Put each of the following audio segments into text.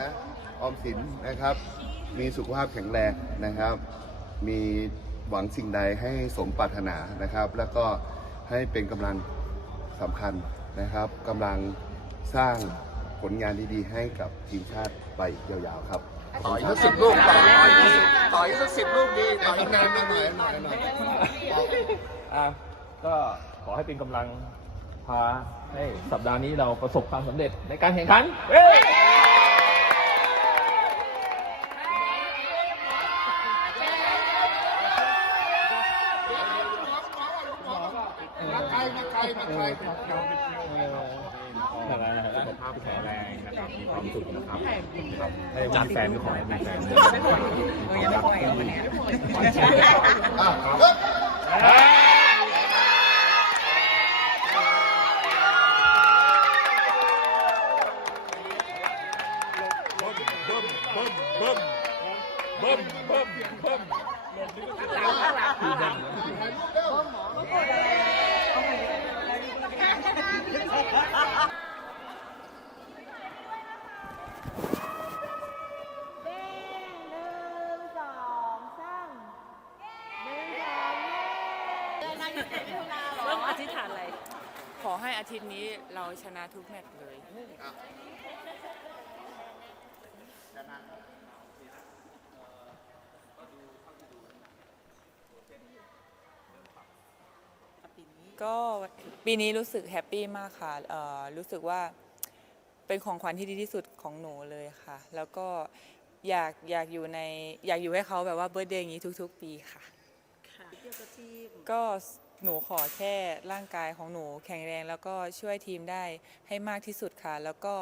นะออมสินนะครับ มีสุขภาพแข็งแรงนะครับ มีหวังสิ่งใดให้สมปรารถนานะครับ แล้วก็ให้เป็นกำลังสำคัญนะครับกำลังสร้างผลงานดีๆ ให้กับทีมชาติไปยาวๆครับต่อยสักสิบลูกต่อยต่อยสักสิบลูกดีต่อยนานไม่หน่อยหน่อยหน่อยอะก็ขอให้เป็นกำลังพาให้สัปดาห์นี้เราประสบความสำเร็จในการแข่งขันเฮ้ย มาใครมาใครมาใครสุขภาพแข็งแรงนะครับ มีความสุขนะครับให้แฟนก็ขอให้มีแฟนอะหนึ่งสองสามหนึ่งสอง เริ่มอธิษฐานอะไร ขอให้อาทิตย์นี้เราชนะทุกแมตช์เลย ก็ปีนี้รู้สึกแฮปปี้มากค่ะเอ่อรู้สึกว่าเป็นของขวัญที่ดีที่สุดของหนูเลยค่ะ แล้วก็อยากอยากอยู่ในอยากอยู่ให้เขาแบบว่าเบิร์ดเดย์อย่างนี้ทุก ๆ ปีค่ะ ก็หนูขอแค่ร่างกายของหนูแข็งแรงแล้วก็ช่วยทีมได้ให้มากที่สุดค่ะ แล้วก็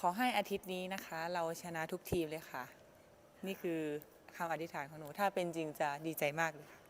ขอให้อาทิตย์นี้นะคะ เราชนะทุกทีมเลยค่ะ นี่คือคำอธิษฐานของหนูถ้าเป็นจริงจะดีใจมากเลยค่ะ